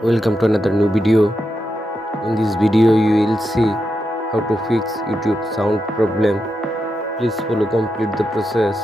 Welcome to another new video. In this video you will see how to fix YouTube sound problem. Please follow complete the process.